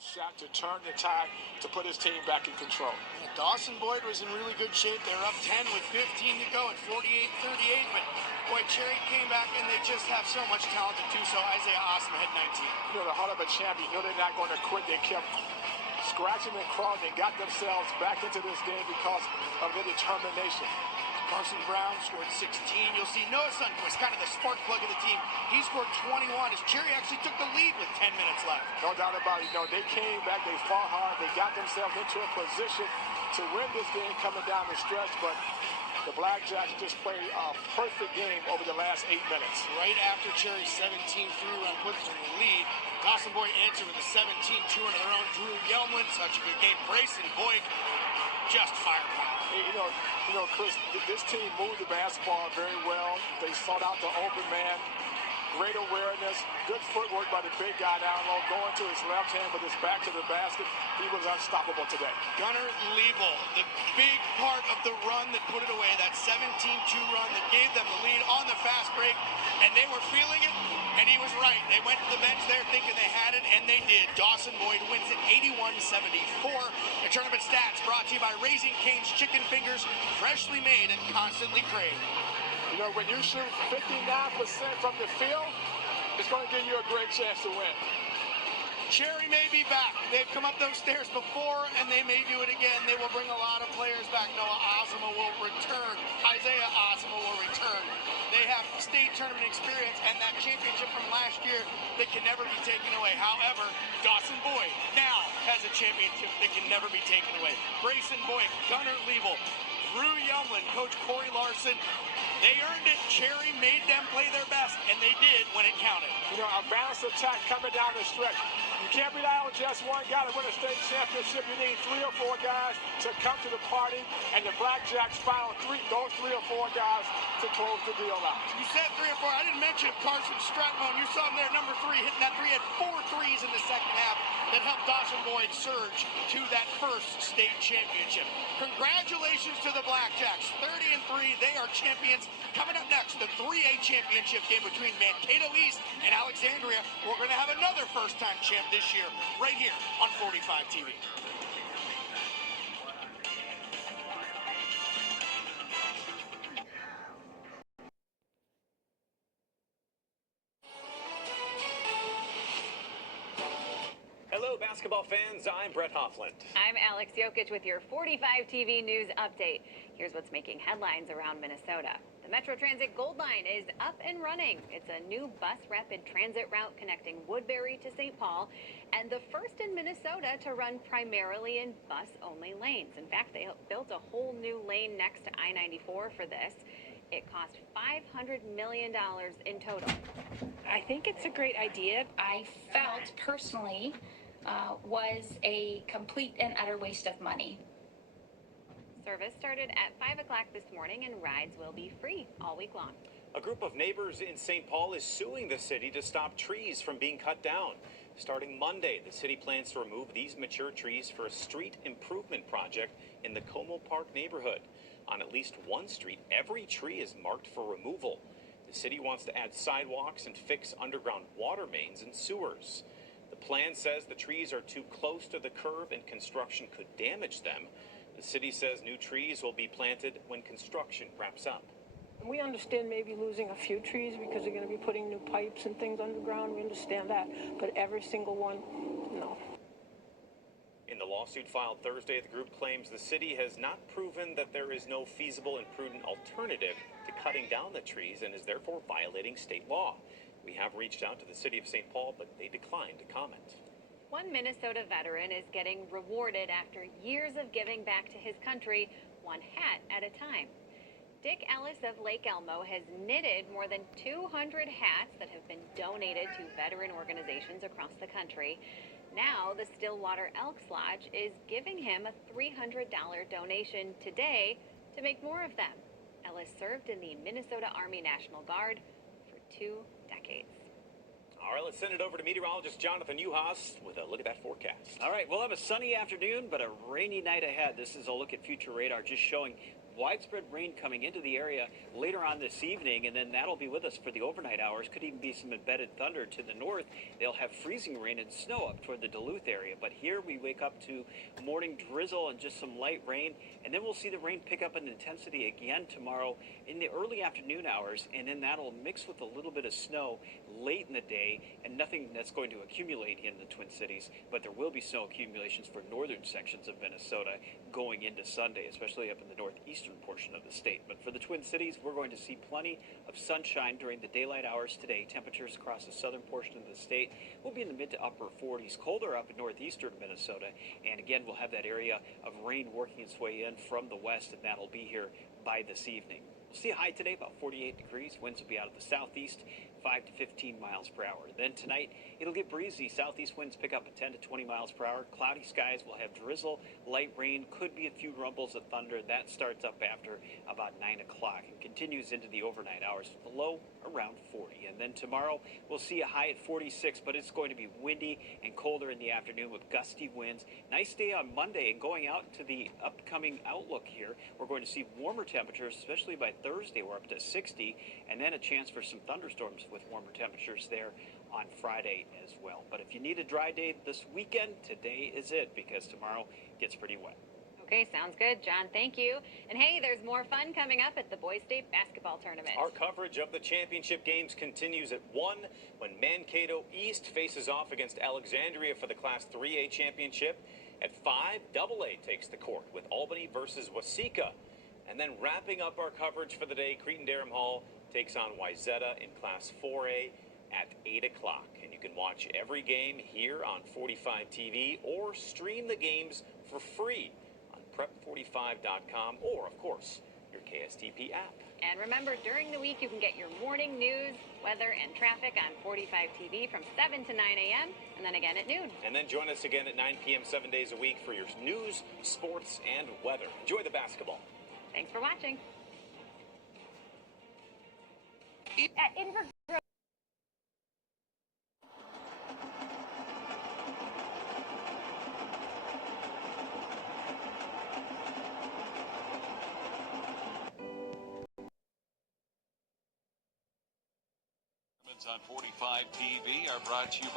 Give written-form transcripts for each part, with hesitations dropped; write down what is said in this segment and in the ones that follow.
shot to turn the tide to put his team back in control. Yeah, Dawson Boyd was in really good shape. They were up 10 with 15 to go at 48-38, but boy, Cherry came back and they just have so much talent to do so. Isaiah Osama had 19. You know, the heart of a champion, you know they're not going to quit. They kept scratching and crawling and got themselves back into this game because of their determination. Carson Brown scored 16. You'll see Noah Sundquist, kind of the spark plug of the team. He scored 21 as Cherry actually took the lead with 10 minutes left. No doubt about it. You know, they came back, they fought hard, they got themselves into a position to win this game coming down the stretch, but the Blackjacks just played a perfect game over the last 8 minutes. Right after Cherry's 17 through run puts them in the lead, Dawson Boyd answered with a 17-2 of their own. Drew Yelman, such a good game. Grayson Boyd, just firepower. You know, Chris, this team moved the basketball very well. They sought out the open man. Great awareness, good footwork by the big guy down low, going to his left hand with his back to the basket. He was unstoppable today. Gunnar Liebel, the big part of the run that put it away, that 17-2 run that gave them the lead on the fast break, and they were feeling it, and he was right. They went to the bench there thinking they had it, and they did. Dawson Boyd wins it 81-74. The tournament stats brought to you by Raising Cane's Chicken Fingers, freshly made and constantly craved. You know, when you shoot 59% from the field, it's going to give you a great chance to win. Cherry may be back. They've come up those stairs before, and they may do it again. They will bring a lot of players back. Noah Osama will return. Isaiah Osama will return. They have state tournament experience and that championship from last year that can never be taken away. However, Dawson Boyd now has a championship that can never be taken away. Grayson Boyd, Gunnar Liebel, Drew Yumlin, Coach Corey Larson, they earned it. Cherry made them play their best, and they did when it counted. You know, a balanced attack coming down the stretch. You can't rely on just one guy to win a state championship. You need 3 or 4 guys to come to the party, and the Blackjacks found those 3 or 4 guys to close the deal out. You said 3 or 4. I didn't mention Carson Stratmone. You saw him there, number 3, hitting that 3. Had 4 threes in the second half that helped Dawson Boyd surge to that first state championship. Congratulations to the Blackjacks. 30-3. They are champions. Coming up next, the 3A championship game between Mankato East and Alexandria. We're going to have another first-time champ this year, right here on 45 TV. Hello, basketball fans. I'm Brett Hoffland. I'm Alex Jokic with your 45 TV news update. Here's what's making headlines around Minnesota. The Metro Transit Gold Line is up and running. It's a new bus rapid transit route connecting Woodbury to St. Paul, and the first in Minnesota to run primarily in bus-only lanes. In fact, they built a whole new lane next to I-94 for this. It cost $500 million in total. I think it's a great idea. I felt personally was a complete and utter waste of money. Service started at 5 o'clock this morning, and rides will be free all week long. A group of neighbors in St. Paul is suing the city to stop trees from being cut down. Starting Monday, the city plans to remove these mature trees for a street improvement project in the Como Park neighborhood. On at least one street, every tree is marked for removal. The city wants to add sidewalks and fix underground water mains and sewers. The plan says the trees are too close to the curb and construction could damage them. The city says new trees will be planted when construction wraps up. We understand maybe losing a few trees because they're going to be putting new pipes and things underground. We understand that. But every single one, no. In the lawsuit filed Thursday, the group claims the city has not proven that there is no feasible and prudent alternative to cutting down the trees and is therefore violating state law. We have reached out to the city of St. Paul, but they declined to comment. One Minnesota veteran is getting rewarded after years of giving back to his country, one hat at a time. Dick Ellis of Lake Elmo has knitted more than 200 hats that have been donated to veteran organizations across the country. Now, the Stillwater Elks Lodge is giving him a $300 donation today to make more of them. Ellis served in the Minnesota Army National Guard for 2 decades. All right, let's send it over to meteorologist Jonathan Uhas with a look at that forecast. All right, we'll have a sunny afternoon, but a rainy night ahead. This is a look at future radar just showing widespread rain coming into the area later on this evening, and then that'll be with us for the overnight hours. Could even be some embedded thunder to the north. They'll have freezing rain and snow up toward the Duluth area. But here we wake up to morning drizzle and just some light rain, and then we'll see the rain pick up in intensity again tomorrow in the early afternoon hours, and then that'll mix with a little bit of snow late in the day, and nothing that's going to accumulate in the Twin Cities, but there will be snow accumulations for northern sections of Minnesota going into Sunday, especially up in the northeastern portion of the state. But for the Twin Cities, we're going to see plenty of sunshine during the daylight hours today. Temperatures across the southern portion of the state will be in the mid to upper 40s. Colder up in northeastern Minnesota, and again, we'll have that area of rain working its way in from the west, and that'll be here by this evening. We'll see a high today about 48 degrees. Winds will be out of the southeast, 5 to 15 miles per hour. Then tonight, it'll get breezy. Southeast winds pick up at 10 to 20 miles per hour. Cloudy skies will have drizzle, light rain, could be a few rumbles of thunder. That starts up after about 9 o'clock and continues into the overnight hours. The low around 40. And then tomorrow, we'll see a high at 46, but it's going to be windy and colder in the afternoon with gusty winds. Nice day on Monday, and going out to the upcoming outlook here, we're going to see warmer temperatures, especially by Thursday. We're up to 60, and then a chance for some thunderstorms with warmer temperatures there on Friday as well. But if you need a dry day this weekend, today is it, because tomorrow gets pretty wet. Okay, sounds good, John. Thank you. And hey, there's more fun coming up at the Boys State Basketball Tournament. Our coverage of the championship games continues at 1 when Mankato East faces off against Alexandria for the Class 3A championship. At 5, AA takes the court with Albany versus Waseca. And then wrapping up our coverage for the day, Cretin-Derham Hall takes on Wayzata in Class 4A at 8 o'clock. And you can watch every game here on 45 TV or stream the games for free on prep45.com or, of course, your KSTP app. And remember, during the week, you can get your morning news, weather, and traffic on 45 TV from 7 to 9 a.m. and then again at noon. And then join us again at 9 p.m. 7 days a week for your news, sports, and weather. Enjoy the basketball. Thanks for watching. At Invergrove. On 45 TV are brought to you by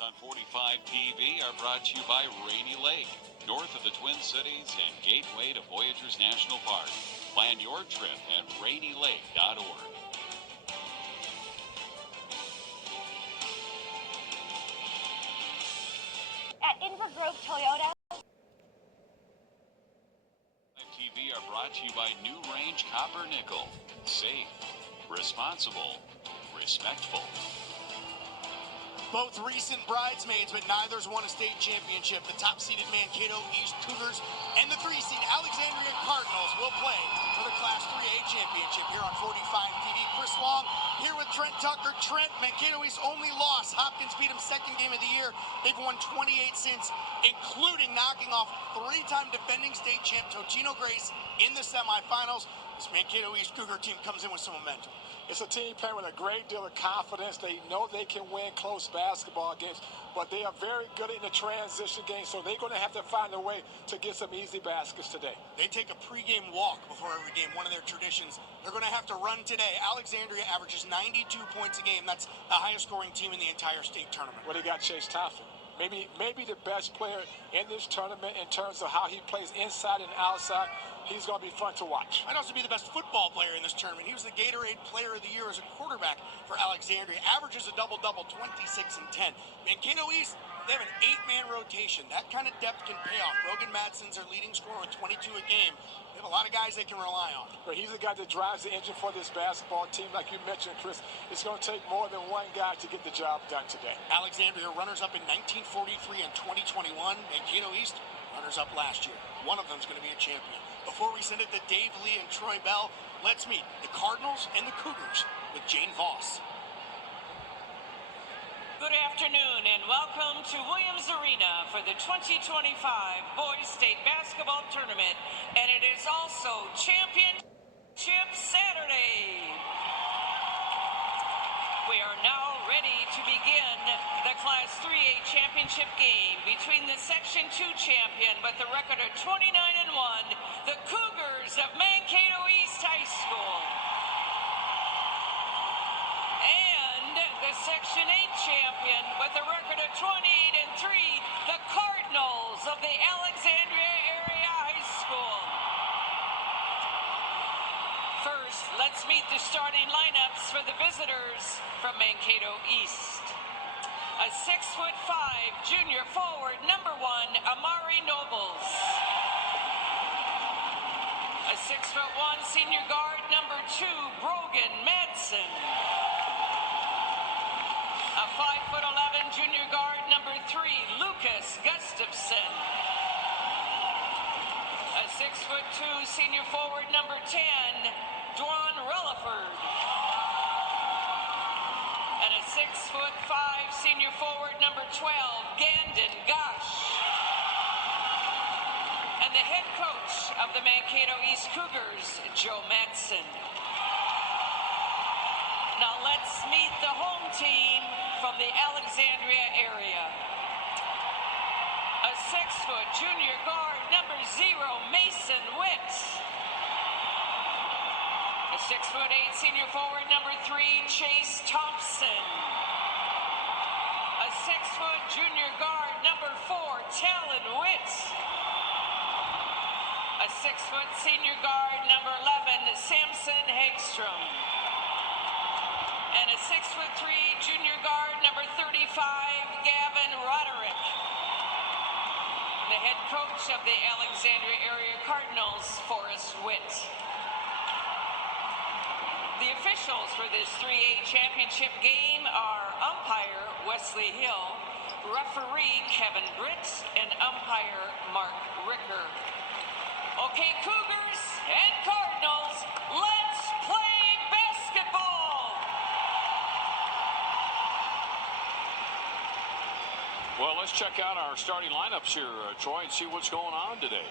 on 45 TV are brought to you by Rainy Lake, north of the Twin Cities and gateway to Voyageurs National Park. Plan your trip at rainylake.org. At Invergrove Toyota. TV are brought to you by New Range Copper Nickel. Safe, responsible, respectful. Both recent bridesmaids, but neither's won a state championship. The top-seeded Mankato East Cougars and the 3-seed Alexandria Cardinals will play for the Class 3A championship here on 45 TV. Chris Long here with Trent Tucker. Trent, Mankato East only lost. Hopkins beat them second game of the year. They've won 28 since, including knocking off three-time defending state champ Totino Grace in the semifinals. This Mankato East Cougar team comes in with some momentum. It's a team playing with a great deal of confidence. They know they can win close basketball games, but they are very good in the transition game, so they're going to have to find a way to get some easy baskets today. They take a pregame walk before every game, one of their traditions. They're going to have to run today. Alexandria averages 92 points a game. That's the highest scoring team in the entire state tournament. Well, they got Chase Thompson. Maybe the best player in this tournament in terms of how he plays inside and outside. He's going to be fun to watch. Might also be the best football player in this tournament. He was the Gatorade Player of the Year as a quarterback for Alexandria. Averages a double-double, 26 and 10. Mankato East, they have an 8-man rotation. That kind of depth can pay off. Brogan Madsen's their leading scorer with 22 a game. They have a lot of guys they can rely on. But he's the guy that drives the engine for this basketball team. Like you mentioned, Chris, it's going to take more than one guy to get the job done today. Alexandria runners-up in 1943 and 2021. Mankato East runners-up last year. One of them is going to be a champion. Before we send it to Dave Lee and Troy Bell, let's meet the Cardinals and the Cougars with Jane Voss. Good afternoon and welcome to Williams Arena for the 2025 Boys State Basketball Tournament, and it is also Championship Saturday. We are now ready to begin the Class 3A championship game between the Section 2 champion with a record of 29-1, the Cougars of Mankato East High School, and the Section 8 champion with a record of 28-3, the Cardinals of the Alexandria Area High School. First, let's meet the starting lineups for the visitors from Mankato East. A 6'5" junior forward, number 1, Amari Nobles. A 6'1" senior guard, number 2, Brogan Madsen. A 5'11" junior guard, number 3, Lucas Gustafson. A 6'2" senior forward, number 10, Dwan Relaford. And a 6'5" senior forward, number 12, Gandon Gosh. And the head coach of the Mankato East Cougars, Joe Madsen. Now let's meet the home team from the Alexandria area. A 6-foot junior guard, number 0, Mason Witt. A 6'8" senior forward, number 3, Chase Thompson. A 6-foot junior guard, number 4, Talon Witt. A 6-foot senior guard, number 11, Samson Hagstrom. And a 6'3" junior guard, number 35, Gavin Roderick. The head coach of the Alexandria Area Cardinals, Forrest Witt. The officials for this 3A championship game are umpire Wesley Hill, referee Kevin Britt, and umpire Mark Ricker. Okay, Cougars and Cardinals, let's play basketball! Well, let's check out our starting lineups here, Troy, and see what's going on today.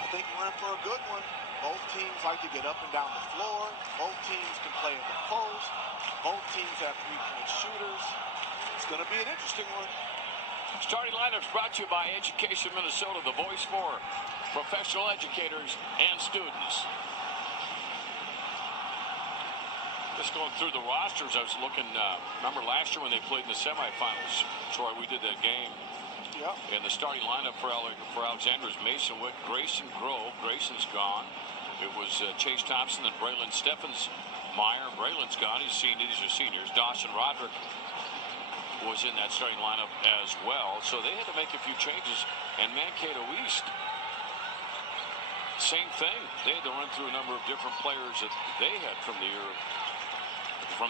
I think we're in for a good one. Both teams like to get up and down the floor. Both teams can play in the post. Both teams have three-point shooters. It's going to be an interesting one. Starting lineups brought to you by Education Minnesota, the voice for professional educators and students. Just going through the rosters, I was looking, remember last year when they played in the semifinals, Troy, we did that game. Yep. And the starting lineup for Alexander is Mason Witt, Grayson Grove. Grayson's gone. It was Chase Thompson and Braylon Steffensmeyer. Braylon's gone. These are seniors. Dawson Roderick was in that starting lineup as well. So they had to make a few changes. And Mankato East, same thing. They had to run through a number of different players that they had from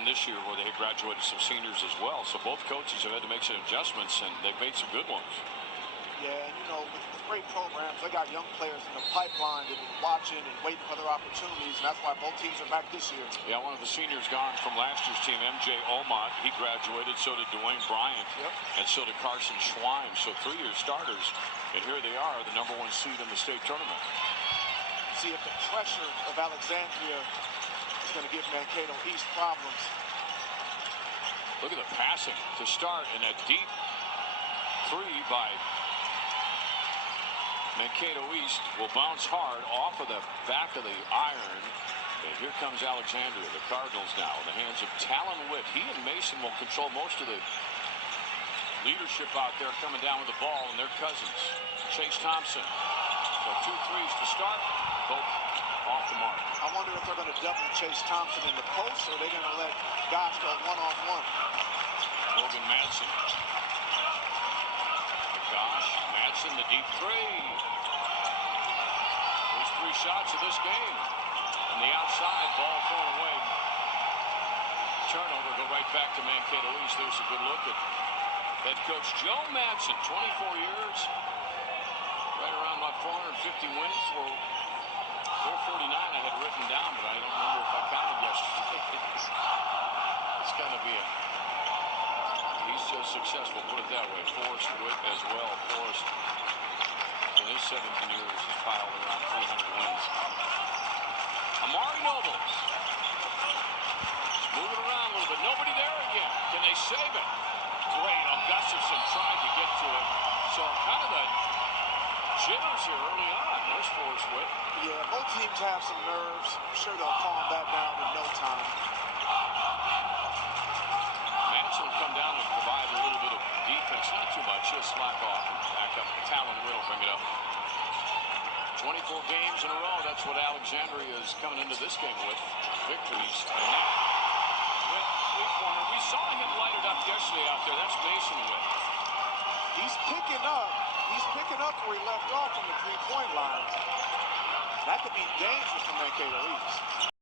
this year where they had graduated some seniors as well. So both coaches have had to make some adjustments, and they've made some good ones. Yeah, and you know, with great programs, they got young players in the pipeline that are watching and waiting for their opportunities, and that's why both teams are back this year. Yeah, one of the seniors gone from last year's team, MJ Omot. He graduated, so did Dwayne Bryant, and so did Carson Schwein. So 3-year starters, and here they are, the #1 seed in the state tournament. See if the pressure of Alexandria is going to give Mankato East problems. Look at the passing to start, and a deep three by Mankato East will bounce hard off of the back of the iron. And here comes Alexandria, the Cardinals now in the hands of Talon Witt. He and Mason will control most of the leadership out there coming down with the ball, and their cousins. Chase Thompson. So 2 threes to start, both off the mark. I wonder if they're going to double Chase Thompson in the post, or are they going to let Gosh go one-on-one? Logan Madsen. Gosh, Madsen, the deep three. There's 3 shots of this game. On the outside, ball thrown away. Turnover, go right back to Mankato East. There's a good look at head coach Joe Madsen, 24 years. Right around about 450 wins. For 449 I had written down, but I don't remember if I counted yesterday. It's going to be he's so successful, put it that way. Forrest Witt as well. Forrest, in his 17 years, has piled around 300 wins. Amari Nobles. Just moving around a little bit. Nobody there again. Can they save it? jitters here early on. There's Forrest Witt. Yeah, both teams have some nerves. I'm sure they'll calm that down in no time. Madsen will come down and provide a little bit of defense. Not too much. He'll slack off and back up. Talon Witt will bring it up. 24 games in a row. That's what Alexandria is coming into this game with. Victories. And now, Witt, three-pointer. We saw him light it up yesterday out there. That's Mason Witt. He's picking up. He's picking up where he left off from the three-point line. That could be dangerous for Mankato East.